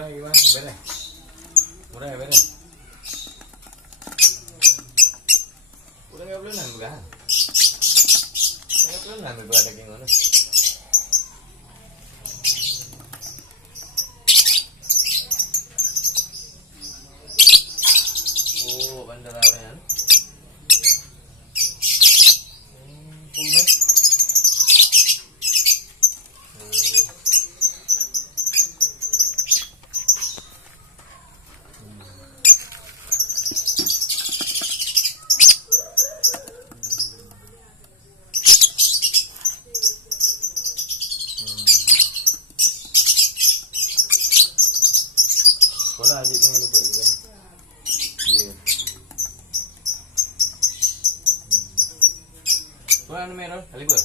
Murah gimana? Beres. Murah ya beres. Udah nggak boleh nang bukan? Nggak boleh nang itu ada gimana? Oh, bandar apa ya? Punya. Wala aja ni lupa juga. Iya. Wala ano meron? Halibut.